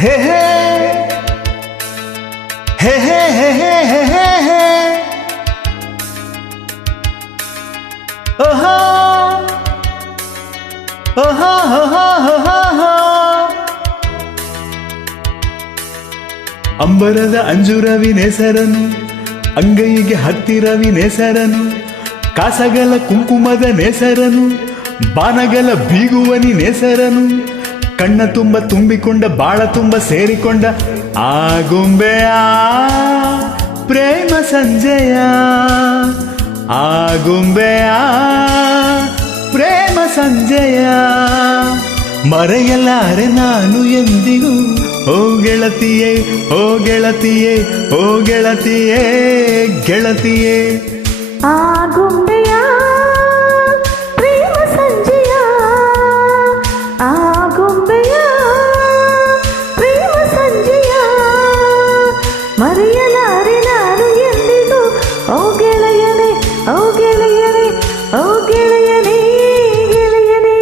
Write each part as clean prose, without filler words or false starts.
ಹೇ ಹೇ ಹೇ ಹೇ ಹೇ ಹೇ ಹೇ ಹೇ ಓಹೋ ಓಹೋ ಓಹೋ ಅಂಬರದ ಅಂಜುರವಿನೆಸರನು ಅಂಗೈಗೆ ಹತ್ತಿರವಿನೆಸರನು ಕಾಸಗಲ ಕುಂಕುಮದ ನೆಸರನು ಬಾನಗಲ ಬೀಗುವನಿ ನೆಸರನು ಕಣ್ಣ ತುಂಬ ತುಂಬಿಕೊಂಡ ಬಾಳ ತುಂಬ ಸೇರಿಕೊಂಡ ಆಗುಂಬೆಯ ಪ್ರೇಮ ಸಂಜಯ ಆಗುಂಬೆಯ ಪ್ರೇಮ ಸಂಜಯ ಮರೆಯಲಾರೆ ನಾನು ಎಂದಿಗೂ ಓ ಗೆಳತಿಯೇ ಓ ಗೆಳತಿಯೇ ಓ ಗೆಳತಿಯೇ ಗೆಳತಿಯೇ ಆಗುಂಬೆಯ ಪ್ರೇಮ ಸಂಜಯ ಆಗುಂಬೆಯ ಪ್ರೇಮ ಸಂಜಯ ಮರೆಯಲಾರೆ ನಾನು ಎಂದಿಗೂ ಓ ಗೆಳೆಯನೇ ಓ ಗೆಳೆಯನೇ ಓ ಗೆಳೆಯನೇ ಗೆಳೆಯನೇ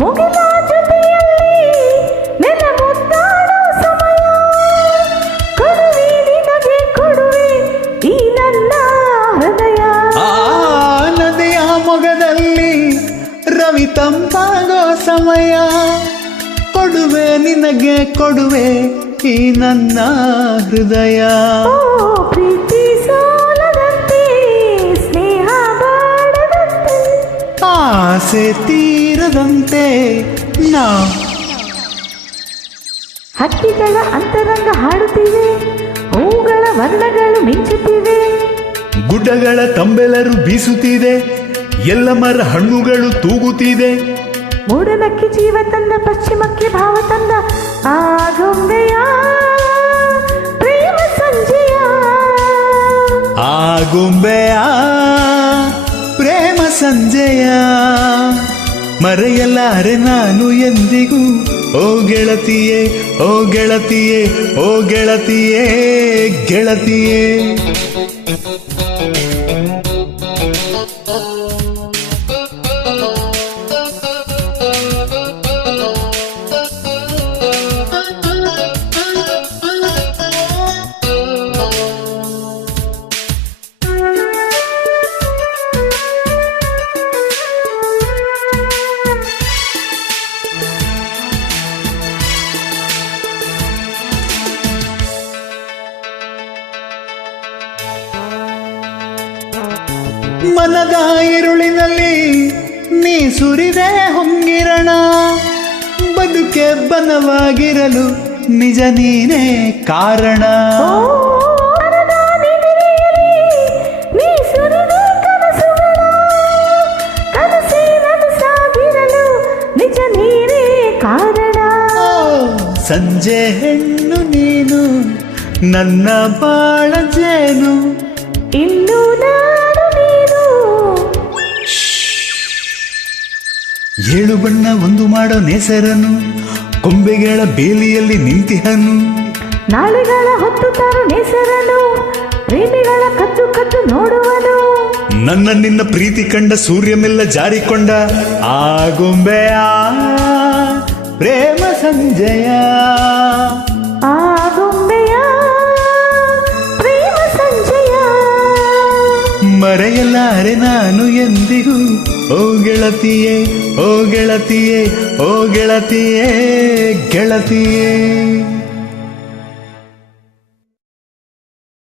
ಮುಗಿಲ ಜೊತೆಯಲ್ಲಿ ನೆಲ ಮುದ್ದಾಡೋ ಸಮಯ ಕೊಡುವೆ ನಿನಗೆ ಕೊಡುವೆ ಈ ನನ್ನ ಹೃದಯ ನದಿಯ ಮೊಗದಲ್ಲಿ ರವಿ ತಂಪಾಗೋ ಸಮಯ ಕೊಡುವೆ ನಿನಗೆ ಕೊಡುವೆ ಈ ನನ್ನ ಹೃದಯ ಓ ಪ್ರೀತಿ ಸೋಲದಂತೆ ಸ್ನೇಹ ಬಾಡದಂತೆ ಆಸೆ ತೀರದಂತೆ ನಾ ಹಕ್ಕಿಗಳ ಅಂತರಂಗ ಹಾಡುತ್ತಿವೆ ಹೂಗಳ ವರ್ಣಗಳು ಮಿಂಚುತ್ತಿವೆ ಗುಡ್ಡಗಳ ತಂಬೆಲರು ಬೀಸುತ್ತಿದೆ ಎಲ್ಲ ಮರ ಹಣ್ಣುಗಳು ತೂಗುತ್ತಿದೆ ಮೂಡಲಕ್ಕೆ ಜೀವ ತಂದ ಪಶ್ಚಿಮಕ್ಕೆ ಭಾವ ತಂದ ಆಗುಂಬೆಯ ಪ್ರೇಮ ಸಂಜಯ ಆಗುಂಬೆಯ ಪ್ರೇಮ ಸಂಜಯ ಮರೆಯಲಾರೆ ನಾನು ಎಂದಿಗೂ ಓ ಗೆಳತಿಯೇ ಓ ಗೆಳತಿಯೇ ಓ ಗೆಳತಿಯೇ ಗೆಳತಿಯೇ ಮನದ ഇരുಳಿನಲ್ಲಿ ನೀ ಸುರಿದೆ ಹೊಂಗಿರಣ ಬದುಕೆ ಬನವಾಗಿರಲು ನಿಜ ನೀನೇ ಕಾರಣ ನೀ ಸುರಿದ ಕನಸುಗಳ ಕನಸೇ ನನಸಾಗಿರಲು ನಿಜ ನೀನೇ ಕಾರಣ ಸಂಜೆ ಹೆಣ್ಣು ನೀನು ನನ್ನ ಬಾಳ ಜೇನು ಇನ್ನು ನಾನು ನೀನು ಏಳು ಬಣ್ಣ ಒಂದು ಮಾಡೋ ನೆಸರನು ಕೊಂಬೆಗಳ ಬೇಲಿಯಲ್ಲಿ ನಿಂತಿಹನು ನಾಳೆಗಳ ಹೊತ್ತು ತರು ನೆಸರನು ಪ್ರೇಮಿಗಳ ಕದ್ದು ಕದ್ದು ನೋಡುವನು ನನ್ನ ನಿನ್ನ ಪ್ರೀತಿ ಕಂಡ ಸೂರ್ಯಮೆಲ್ಲ ಜಾರಿಕೊಂಡ ಆಗುಂಬೆಯ ಪ್ರೇಮ ಸಂಜಯ ಆಗುಂಬೆಯ ಪ್ರೇಮ ಸಂಜಯ ಮರೆಯಲಾರೆ ನಾನು ಎಂದಿಗೂ ಓ ಗೆಳತಿಯೇ ಓ ಗೆಳತಿಯೇ ಓ ಗೆಳತಿಯೇ ಗೆಳತಿಯೇ